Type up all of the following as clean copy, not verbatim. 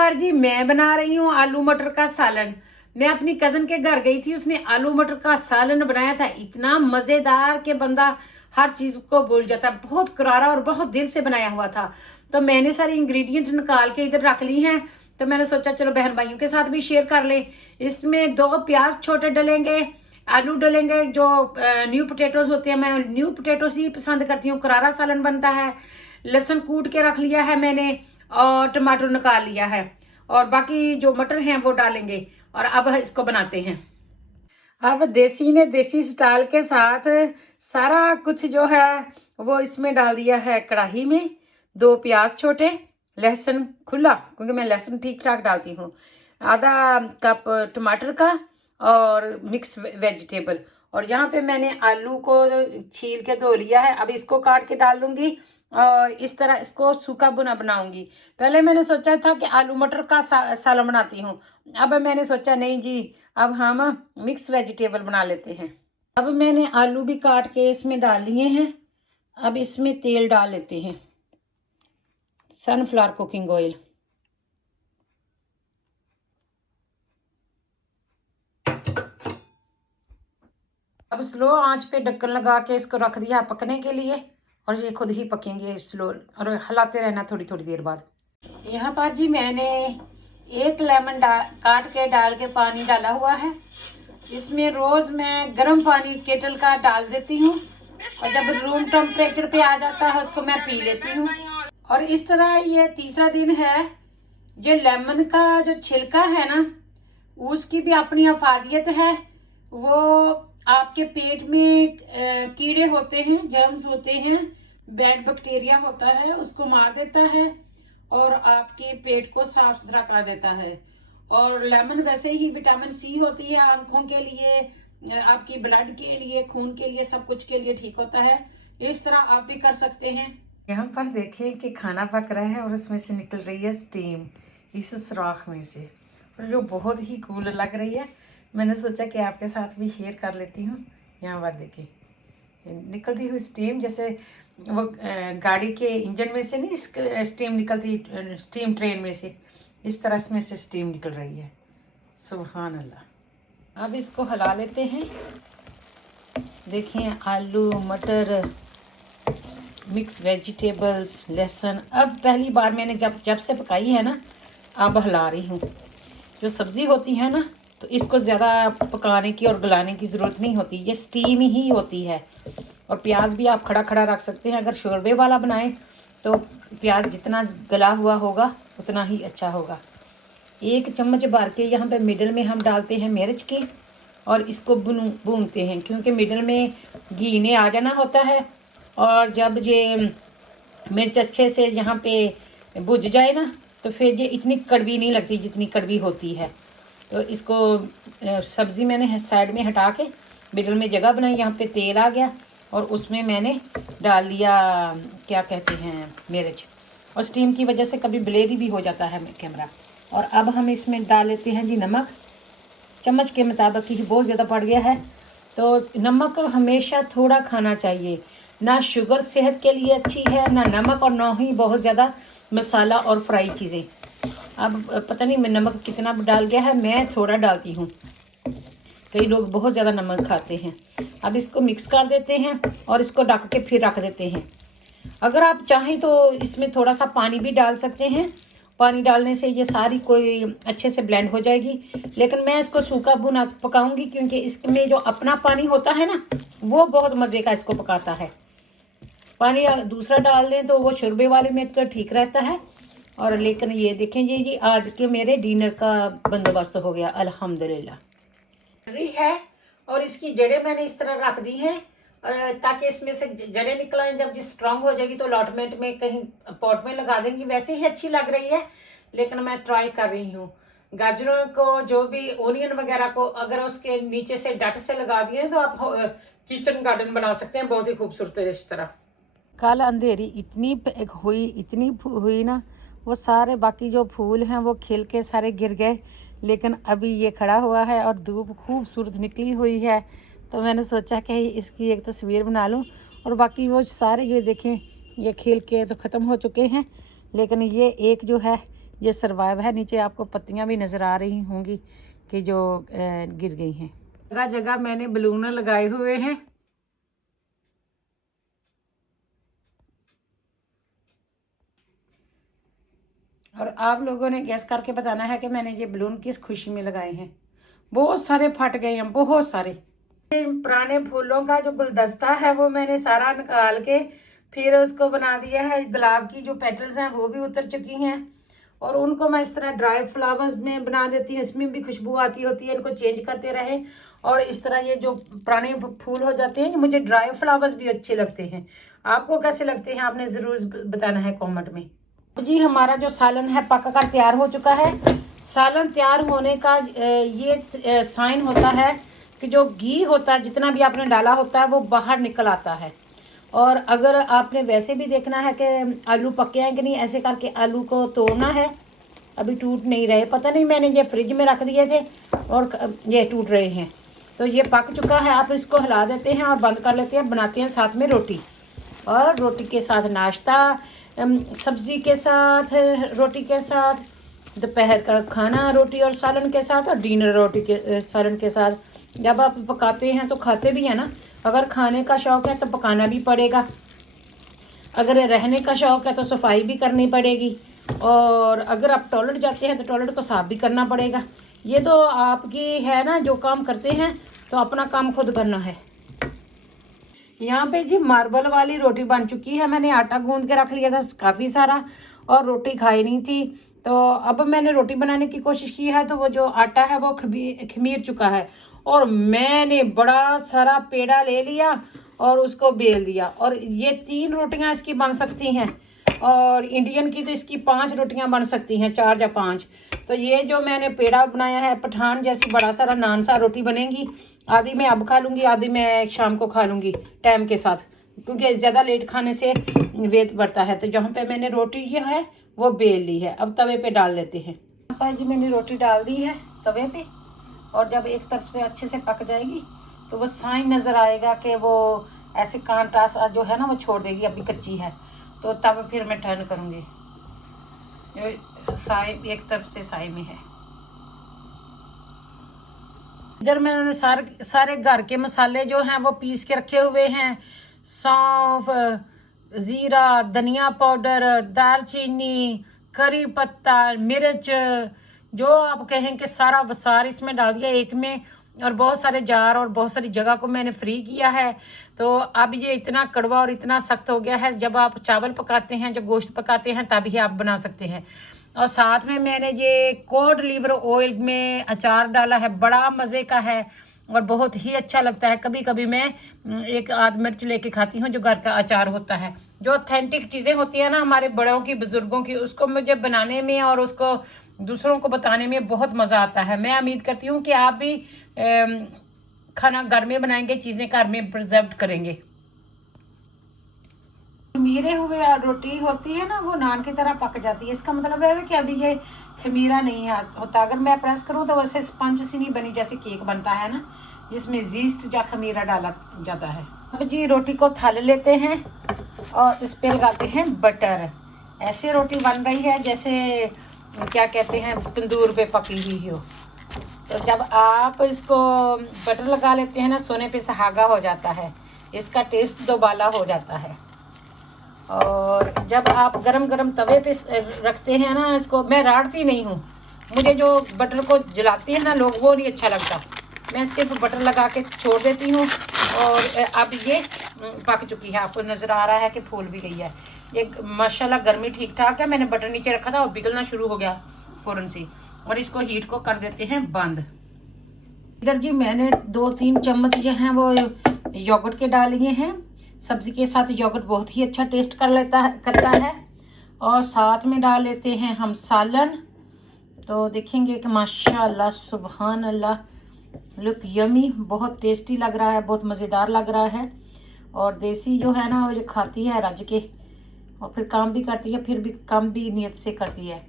पर जी मैं बना रही हूँ आलू मटर का सालन। मैं अपनी कजन के घर गई थी, उसने आलू मटर का सालन बनाया था, इतना मजेदार कि बंदा हर चीज को भूल जाता। बहुत करारा और बहुत दिल से बनाया हुआ था। तो मैंने सारी इंग्रेडिएंट निकाल के इधर रख ली हैं। तो मैंने सोचा चलो बहन भाइयों के साथ भी शेयर कर लें। इसमें 2 प्याज छोटे डलेंगे, आलू डलेंगे, जो न्यू पोटैटोज होते हैं, मैं न्यू पोटैटोज ही पसंद करती हूँ, करारा सालन बनता है। लहसुन कूट के रख लिया है मैंने और टमाटर निकाल लिया है, और बाकी जो मटर हैं वो डालेंगे। और अब इसको बनाते हैं। अब देसी ने देसी स्टाइल के साथ सारा कुछ जो है वो इसमें डाल दिया है कढ़ाई में। 2 प्याज छोटे, लहसुन खुला क्योंकि मैं लहसुन ठीक ठाक डालती हूँ, आधा कप टमाटर का और मिक्स वेजिटेबल। और यहाँ पे मैंने आलू को छील के धो लिया है, अब इसको काट के डाल दूंगी और इस तरह इसको सूखा भुना बनाऊंगी। पहले मैंने सोचा था कि आलू मटर का सालन बनाती हूँ, अब मैंने सोचा नहीं जी, अब हम मिक्स वेजिटेबल बना लेते हैं। अब मैंने आलू भी काट के इसमें डाल लिए हैं। अब इसमें तेल डाल लेते हैं, सनफ्लावर कुकिंग ऑयल। अब स्लो आंच पे ढक्कन लगा के इसको रख दिया पकने के लिए, और ये खुद ही पकेंगे स्लो, और हिलाते रहना थोड़ी थोड़ी देर बाद। यहाँ पर जी मैंने 1 लेमन काट के डाल के पानी डाला हुआ है। इसमें रोज मैं गर्म पानी केटल का डाल देती हूँ, और जब रूम टेम्परेचर पे आ जाता है उसको मैं पी लेती हूँ। और इस तरह ये तीसरा दिन है। ये लेमन का जो छिलका है ना, उसकी भी अपनी अफादियत है। वो आपके पेट में कीड़े होते हैं, जर्म्स होते हैं, बैड बैक्टीरिया होता है, उसको मार देता है और आपके पेट को साफ सुथरा कर देता है। और लेमन वैसे ही विटामिन सी होती है, आंखों के लिए, आपकी ब्लड के लिए, खून के लिए, सब कुछ के लिए ठीक होता है। इस तरह आप भी कर सकते हैं। यहाँ पर देखें कि खाना पक रहा है और उसमें से निकल रही है स्टीम इस सुराख में से, और जो बहुत ही कूल लग रही है। मैंने सोचा कि आपके साथ भी शेयर कर लेती हूँ। यहाँ पर देखें निकलती हुई स्टीम, जैसे वो गाड़ी के इंजन में से नहीं स्टीम निकलती, स्टीम ट्रेन में से, इस तरह इसमें से स्टीम निकल रही है। सुभान अल्लाह। अब इसको हिला लेते हैं। देखिए आलू मटर मिक्स वेजिटेबल्स लहसुन, अब पहली बार मैंने जब से पकाई है ना, अब हिला रही हूँ। जो सब्ज़ी होती है ना, तो इसको ज़्यादा पकाने की और गलाने की ज़रूरत नहीं होती, ये स्टीम ही होती है। और प्याज भी आप खड़ा खड़ा रख सकते हैं। अगर शोरबे वाला बनाएं तो प्याज जितना गला हुआ होगा उतना ही अच्छा होगा। 1 चम्मच भर के यहाँ पे मिडल में हम डालते हैं मिर्च की, और इसको भूनते हैं, क्योंकि मिडल में घी ने आ जाना होता है। और जब ये मिर्च अच्छे से यहाँ पे भुज जाए ना, तो फिर ये इतनी कड़वी नहीं लगती जितनी कड़वी होती है। तो इसको सब्ज़ी मैंने साइड में हटा के मिडल में जगह बनाई। यहाँ पे तेल आ गया और उसमें मैंने डाल लिया, क्या कहते हैं, मिर्च। और स्टीम की वजह से कभी ब्लेरी भी हो जाता है कैमरा। और अब हम इसमें डाल लेते हैं जी नमक, चम्मच के मुताबिक ही, बहुत ज़्यादा पड़ गया है। तो नमक हमेशा थोड़ा खाना चाहिए, ना शुगर सेहत के लिए अच्छी है, ना नमक, और ना ही बहुत ज़्यादा मसाला और फ्राई चीज़ें। अब पता नहीं मैं नमक कितना डाल गया है, मैं थोड़ा डालती हूँ, कई लोग बहुत ज़्यादा नमक खाते हैं। अब इसको मिक्स कर देते हैं और इसको ढक के फिर रख देते हैं। अगर आप चाहें तो इसमें थोड़ा सा पानी भी डाल सकते हैं, पानी डालने से ये सारी कोई अच्छे से ब्लेंड हो जाएगी। लेकिन मैं इसको सूखा भुना पकाऊंगी, क्योंकि इसमें जो अपना पानी होता है ना, वो बहुत मज़े का इसको पकाता है। पानी दूसरा डाल दें तो वो शोरबे वाले में तो ठीक रहता है। और लेकिन ये देखें जी आज के मेरे डिनर का बंदोबस्त हो गया अल्हम्दुलिल्लाह। है, और इसकी जड़ें मैंने इस तरह रख दी हैं, और ताकि इसमें से जड़ें निकल आएं। जब ये स्ट्रांग हो जाएगी तो अलॉटमेंट में कहीं पॉट में लगा देंगी, वैसे ही अच्छी लग रही है। लेकिन मैं ट्राई कर रही हूँ। गाजरों को, जो भी ओनियन वगैरह को, अगर उसके नीचे से डट से लगा दिए तो आप किचन गार्डन बना सकते हैं, बहुत ही खूबसूरत है इस तरह। कल अंधेरी इतनी हुई ना, वो सारे बाकी जो फूल हैं वो खिल के सारे गिर गए। लेकिन अभी ये खड़ा हुआ है और धूप खूबसूरत निकली हुई है, तो मैंने सोचा कि इसकी एक तस्वीर बना लूं। और बाकी वो सारे ये देखें, ये खिल के तो ख़त्म हो चुके हैं, लेकिन ये एक जो है ये सर्वाइव है। नीचे आपको पत्तियां भी नज़र आ रही होंगी कि जो गिर गई हैं। जगह जगह मैंने बलून लगाए हुए हैं। और आप लोगों ने गैस करके बताना है कि मैंने ये बलून किस खुशी में लगाए हैं। बहुत सारे फट गए हैं, बहुत सारे। पुराने फूलों का जो गुलदस्ता है वो मैंने सारा निकाल के फिर उसको बना दिया है। गुलाब की जो पेटल्स हैं वो भी उतर चुकी हैं और उनको मैं इस तरह ड्राई फ्लावर्स में बना देती हूँ। इसमें भी खुशबू आती होती है, इनको चेंज करते रहे। और इस तरह ये जो पुराने फूल हो जाते हैं, मुझे ड्राई फ्लावर्स भी अच्छे लगते हैं। आपको कैसे लगते हैं आपने ज़रूर बताना है कमेंट में। जी हमारा जो सालन है पक कर तैयार हो चुका है। सालन तैयार होने का ये साइन होता है कि जो घी होता है जितना भी आपने डाला होता है वो बाहर निकल आता है। और अगर आपने वैसे भी देखना है कि आलू पके हैं कि नहीं, ऐसे करके आलू को तोड़ना है। अभी टूट नहीं रहे, पता नहीं मैंने ये फ्रिज में रख दिए थे और ये टूट रहे हैं। तो ये पक चुका है, आप इसको हिला देते हैं और बंद कर लेते हैं। बनाते हैं साथ में रोटी, और रोटी के साथ नाश्ता, सब्जी के साथ, रोटी के साथ, दोपहर का खाना रोटी और सालन के साथ, और डिनर रोटी के सालन के साथ। जब आप पकाते हैं तो खाते भी हैं ना। अगर खाने का शौक़ है तो पकाना भी पड़ेगा, अगर रहने का शौक़ है तो सफाई भी करनी पड़ेगी, और अगर आप टॉयलेट जाते हैं तो टॉयलेट को साफ़ भी करना पड़ेगा। ये तो आपकी है ना, जो काम करते हैं तो अपना काम खुद करना है। यहाँ पे जी मार्बल वाली रोटी बन चुकी है। मैंने आटा गूंद के रख लिया था काफ़ी सारा, और रोटी खाई नहीं थी। तो अब मैंने रोटी बनाने की कोशिश की है तो वो जो आटा है वो खमीर चुका है। और मैंने बड़ा सारा पेड़ा ले लिया और उसको बेल दिया। और ये 3 रोटियां इसकी बन सकती हैं, और इंडियन की तो इसकी 5 रोटियां बन सकती हैं, 4 या 5। तो ये जो मैंने पेड़ा बनाया है पठान जैसी बड़ा सारा नान सा रोटी बनेगी। आधी मैं अब खा लूँगी, आधी मैं शाम को खा लूँगी टाइम के साथ, क्योंकि ज़्यादा लेट खाने से वेट बढ़ता है। तो जहाँ पे मैंने रोटी ये है वो बेल ली है, अब तवे पे डाल लेते हैं। यहाँ जी मैंने रोटी डाल दी है तवे पे, और जब एक तरफ से अच्छे से पक जाएगी तो वो साइन नज़र आएगा कि वो ऐसे कांटा सा जो है ना वो छोड़ देगी, अभी कच्ची है। तो तब फिर मैं टर्न करूँगी। साई एक तरफ से साई में है। इधर मैंने सारे घर के मसाले जो हैं वो पीस के रखे हुए हैं। सौंफ, ज़ीरा, धनिया पाउडर, दालचीनी, करी पत्ता, मिर्च, जो आप कहें कि सारा वसार इसमें डाल दिया एक में। और बहुत सारे जार और बहुत सारी जगह को मैंने फ्री किया है। तो अब ये इतना कड़वा और इतना सख्त हो गया है, जब आप चावल पकाते हैं, जो गोश्त पकाते हैं, तभी आप बना सकते हैं। और साथ में मैंने ये कोड लीवर ऑयल में अचार डाला है, बड़ा मज़े का है और बहुत ही अच्छा लगता है। कभी कभी मैं एक आध मिर्च लेके खाती हूँ, जो घर का अचार होता है। जो ऑथेंटिक चीज़ें होती हैं ना हमारे बड़ों की, बुज़ुर्गों की, उसको मुझे बनाने में और उसको दूसरों को बताने में बहुत मज़ा आता है। मैं उम्मीद करती हूँ कि आप भी खाना घर में बनाएंगे, चीज़ें घर में प्रिजर्व करेंगे। खमीरे हुए रोटी होती है ना, वो नान की तरह पक जाती है। इसका मतलब है कि अभी ये खमीरा नहीं होता। अगर मैं प्रेस करूँ तो वैसे स्पंज सी नहीं बनी, जैसे केक बनता है ना, जिसमें जीस्ट या खमीरा डाला जाता है। अब जी रोटी को थाल लेते हैं और इस पे लगाते हैं बटर। ऐसे रोटी बन रही है जैसे क्या कहते हैं, तंदूर पे पकी हुई हो। तो जब आप इसको बटर लगा लेते हैं ना, सोने पे सुहागा हो जाता है, इसका टेस्ट दोबाला हो जाता है। और जब आप गरम गरम तवे पे रखते हैं ना, इसको मैं राड़ती नहीं हूँ। मुझे जो बटर को जलाते हैं ना लोग, वो नहीं अच्छा लगता। मैं सिर्फ बटर लगा के छोड़ देती हूँ। और अब ये पक चुकी है, आपको नज़र आ रहा है कि फूल भी गई है ये। माशाल्लाह गर्मी ठीक ठाक है। मैंने बटर नीचे रखा था और पिघलना शुरू हो गया फ़ौरन से। और इसको हीट को कर देते हैं बंद। इधर जी मैंने 2-3 चम्मच जो हैं वो योगर्ट के डाल लिए हैं। सब्ज़ी के साथ योगर्ट बहुत ही अच्छा टेस्ट करता है। और साथ में डाल लेते हैं हम सालन। तो देखेंगे कि माशाल्लाह सुभान अल्लाह, लुक यमी, बहुत टेस्टी लग रहा है, बहुत मज़ेदार लग रहा है। और देसी जो है ना वो जो खाती है रज के, और फिर काम भी करती है, फिर भी काम भी नियत से करती है।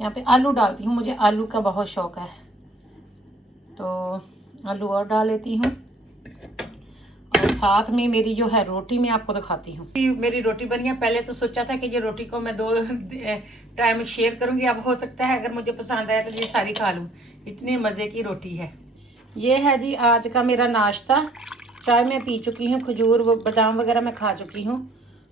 यहाँ पे आलू डालती हूँ, मुझे आलू का बहुत शौक़ है, तो आलू और डाल लेती हूँ। साथ में मेरी जो है रोटी मैं आपको दिखाती हूँ। मेरी रोटी बनी है। पहले तो सोचा था कि ये रोटी को मैं 2 टाइम शेयर करूँगी। अब हो सकता है अगर मुझे पसंद आए तो ये सारी खा लूँ। इतनी मज़े की रोटी है। ये है जी आज का मेरा नाश्ता। चाय मैं पी चुकी हूँ, खजूर बादाम वगैरह मैं खा चुकी हूँ।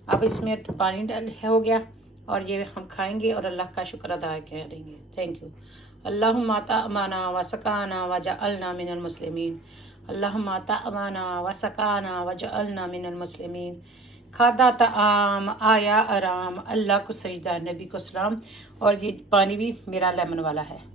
अब इसमें पानी डाल हो गया और ये हम खाएंगे और अल्लाह का शुक्र अदा करेंगे। Thank you. अल्लाहुम्मा तअमाना व सकाना व जअलना मिनल मुस्लिमीन। अल्लाहुम्मा तअमाना व सकाना व जअलना मिनल मुस्लिमीन। खादा ताम आया आराम, अल्लाह को सजदा, नबी को सलाम। और ये पानी भी मेरा लेमन वाला है।